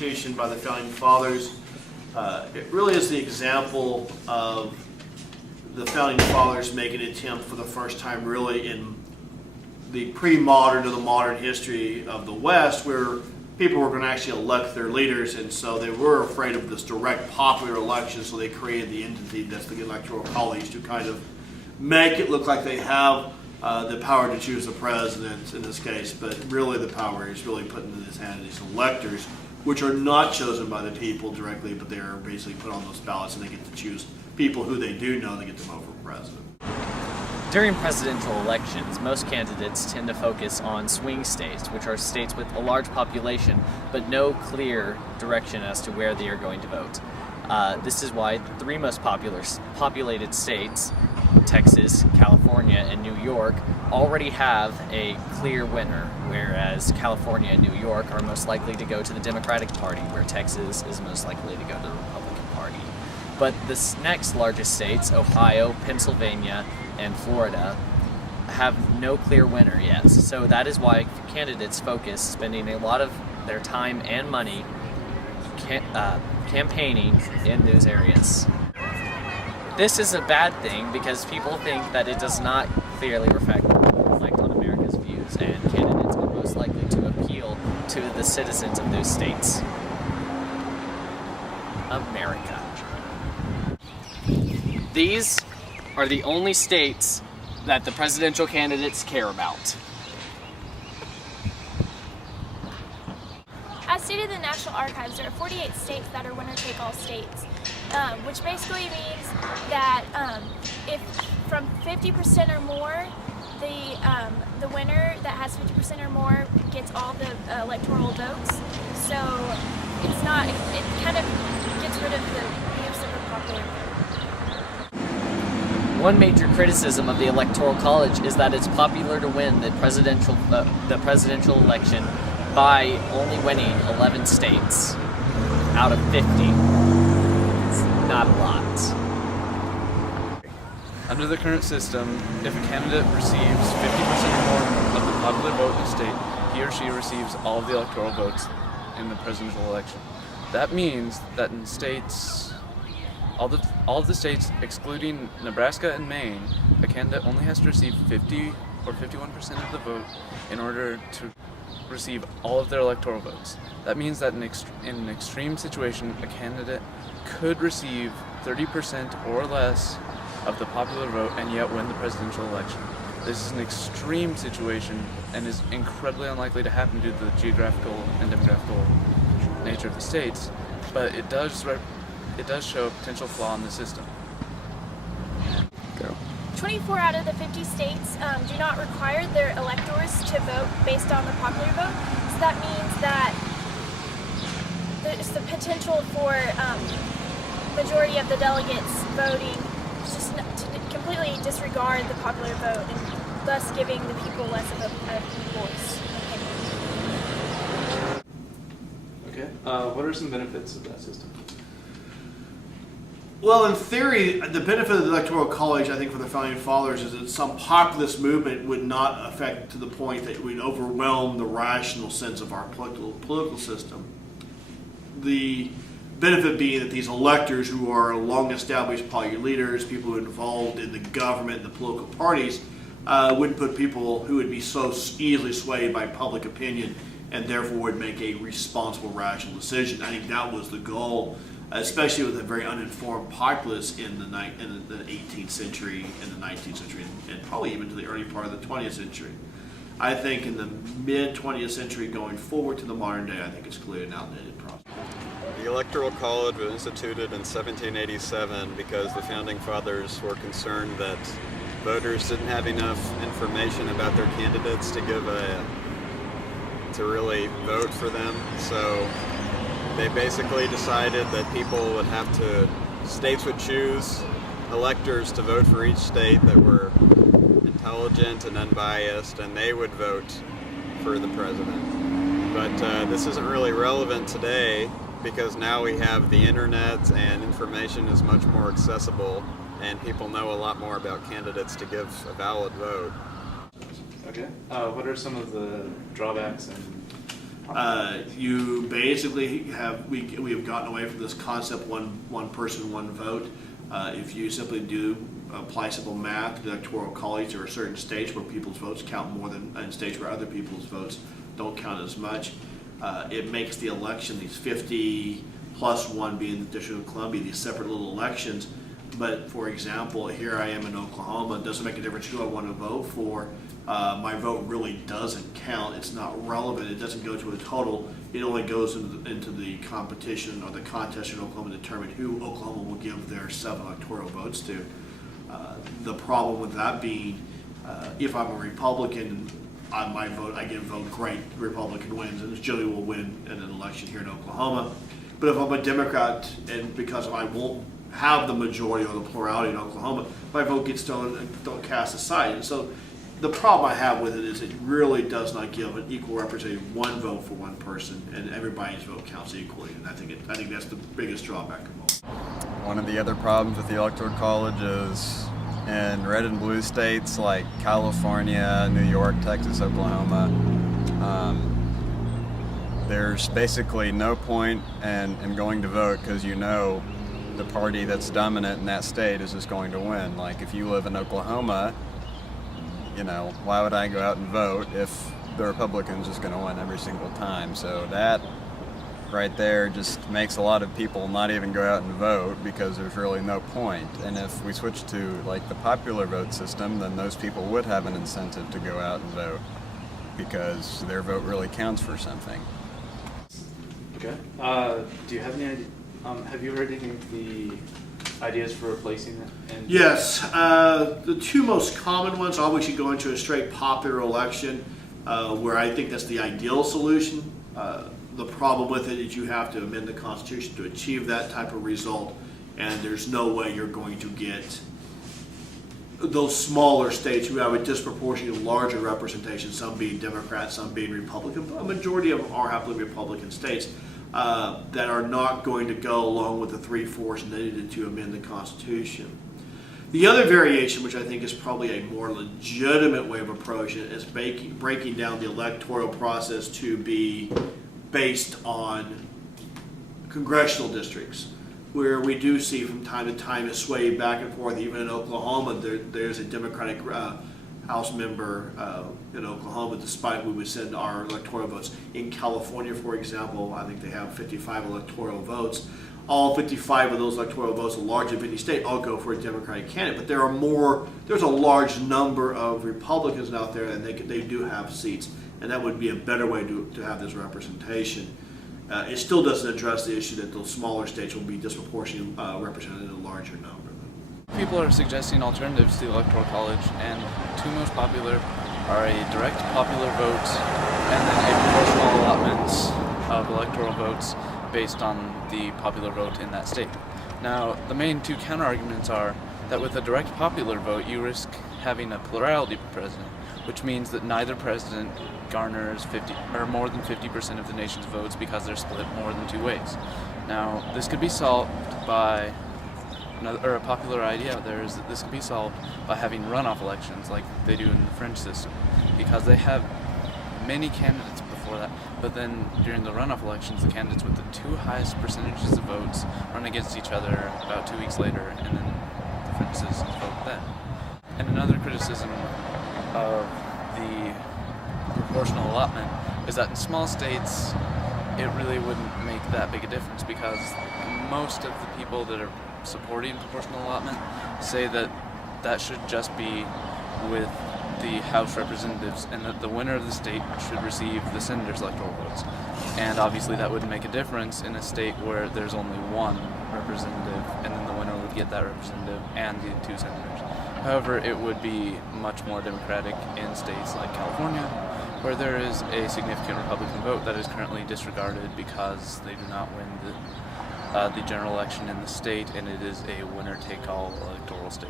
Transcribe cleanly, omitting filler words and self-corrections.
Constitution by the Founding Fathers. It really is the example of the Founding Fathers making an attempt for the first time really in the pre-modern to the modern history of the West, where people were going to actually elect their leaders, and so they were afraid of this direct popular election, so they created the entity that's the Electoral College to kind of make it look like they have the power to choose the president in this case, but really the power is really put into this hand of these electors, which are not chosen by the people directly, but they are basically put on those ballots, and they get to choose people who they do know they get to vote for president. During presidential elections, most candidates tend to focus on swing states, which are states with a large population, but no clear direction as to where they are going to vote. This is why the three most populated states, Texas, California, and New York, already have a clear winner, whereas California and New York are most likely to go to the Democratic Party, where Texas is most likely to go to the Republican Party. But the next largest states, Ohio, Pennsylvania, and Florida, have no clear winner yet. So that is why candidates focus spending a lot of their time and money campaigning in those areas. This is a bad thing because people think that it does not clearly reflect on America's views, and candidates are most likely to appeal to the citizens of those states. America. These are the only states that the presidential candidates care about. As stated in the National Archives, there are 48 states that are winner-take-all states, which basically means that if from 50% or more, the winner that has 50% or more gets all the electoral votes. So it's not. It kind of gets rid of the use of the popular vote. One major criticism of the Electoral College is that it's popular to win the presidential election by only winning 11 states out of 50. It's not a lot. Under the current system, if a candidate receives 50% or more of the popular vote in the state, he or she receives all of the electoral votes in the presidential election. That means that in states, all of the states excluding Nebraska and Maine, a candidate only has to receive 50 or 51% of the vote in order to receive all of their electoral votes. That means that in an extreme situation, a candidate could receive 30% or less of the popular vote and yet win the presidential election. This is an extreme situation and is incredibly unlikely to happen due to the geographical and demographical nature of the states, but it does show a potential flaw in the system. 24 out of the 50 states do not require their electors to vote based on the popular vote. So that means that there's the potential for majority of the delegates voting just to completely disregard the popular vote and thus giving the people less of a voice. Okay. What are some benefits of that system? Well, in theory, the benefit of the Electoral College, I think, for the Founding Fathers is that some populist movement would not affect to the point that it would overwhelm the rational sense of our political system. The benefit being that these electors who are long-established party leaders, people who are involved in the government, the political parties, wouldn't put people who would be so easily swayed by public opinion and therefore would make a responsible, rational decision. I think that was the goal, especially with a very uninformed populace in the 18th century and the 19th century, and probably even to the early part of the 20th century. I think in the mid-20th century going forward to the modern day, I think it's clearly an outdated process. The Electoral College was instituted in 1787 because the Founding Fathers were concerned that voters didn't have enough information about their candidates to really vote for them. So they basically decided that states would choose electors to vote for each state that were intelligent and unbiased, and they would vote for the president. But this isn't really relevant today because now we have the internet and information is much more accessible and people know a lot more about candidates to give a valid vote. Okay. What are some of the drawbacks and You basically have we have gotten away from this concept one person, one vote. If you simply apply simple math to the Electoral College, there are certain states where people's votes count more than in states where other people's votes don't count as much. It makes the election, these 50 plus one being the District of Columbia, these separate little elections. But for example, here I am in Oklahoma. It doesn't make a difference who I want to vote for. My vote really doesn't count. It's not relevant. It doesn't go to a total. It only goes into the competition or the contest in Oklahoma to determine who Oklahoma will give their 7 electoral votes to. The problem with that being, if I'm a Republican, on my vote, I get vote great, Republican wins, and generally will win in an election here in Oklahoma. But if I'm a Democrat, and because I won't have the majority or the plurality in Oklahoma, my vote gets don't cast aside. And so the problem I have with it is it really does not give an equal representation, one vote for one person, and everybody's vote counts equally. And I think that's the biggest drawback of all. One of the other problems with the Electoral College is in red and blue states like California, New York, Texas, Oklahoma, there's basically no point in going to vote because you know the party that's dominant in that state is just going to win. Like if you live in Oklahoma, you know, why would I go out and vote if the Republican's just going to win every single time? So that right there just makes a lot of people not even go out and vote because there's really no point. And if we switch to like the popular vote system, then those people would have an incentive to go out and vote because their vote really counts for something. Okay. Do you have any idea? Have you heard any of the ideas for replacing it? And Yes, the two most common ones are we should go into a straight popular election, where I think that's the ideal solution. The problem with it is you have to amend the Constitution to achieve that type of result, and there's no way you're going to get those smaller states who have a disproportionately larger representation, some being Democrat, some being Republican, but a majority of them are happily Republican states, that are not going to go along with the 3/4 needed to amend the Constitution. The other variation, which I think is probably a more legitimate way of approaching it, is breaking down the electoral process to be based on congressional districts, where we do see from time to time a sway back and forth. Even in Oklahoma, there's a Democratic House member in Oklahoma, despite we would send our electoral votes. In California, for example, I think they have 55 electoral votes. All 55 of those electoral votes, the largest of any state, all go for a Democratic candidate. But there's a large number of Republicans out there, and they do have seats. And that would be a better way to have this representation. It still doesn't address the issue that those smaller states will be disproportionately represented in a larger number. People are suggesting alternatives to the Electoral College, and two most popular are a direct popular vote and then a proportional allotment of electoral votes based on the popular vote in that state. Now, the main two counterarguments are that with a direct popular vote, you risk having a plurality president, which means that neither president garners 50 or more than 50% of the nation's votes because they're split more than two ways. Now, this could be solved by a popular idea out there is that this could be solved by having runoff elections like they do in the French system, because they have many candidates before that, but then during the runoff elections, the candidates with the two highest percentages of votes run against each other about 2 weeks later, and then the French citizens vote then. And another criticism of the proportional allotment is that in small states, it really wouldn't make that big a difference, because most of the people that are supporting proportional allotment say that that should just be with the House representatives, and that the winner of the state should receive the senator's electoral votes. And obviously that wouldn't make a difference in a state where there's only one representative, and then the winner would get that representative and the two senators. However, it would be much more democratic in states like California, where there is a significant Republican vote that is currently disregarded because they do not win the general election in the state, and it is a winner-take-all electoral state.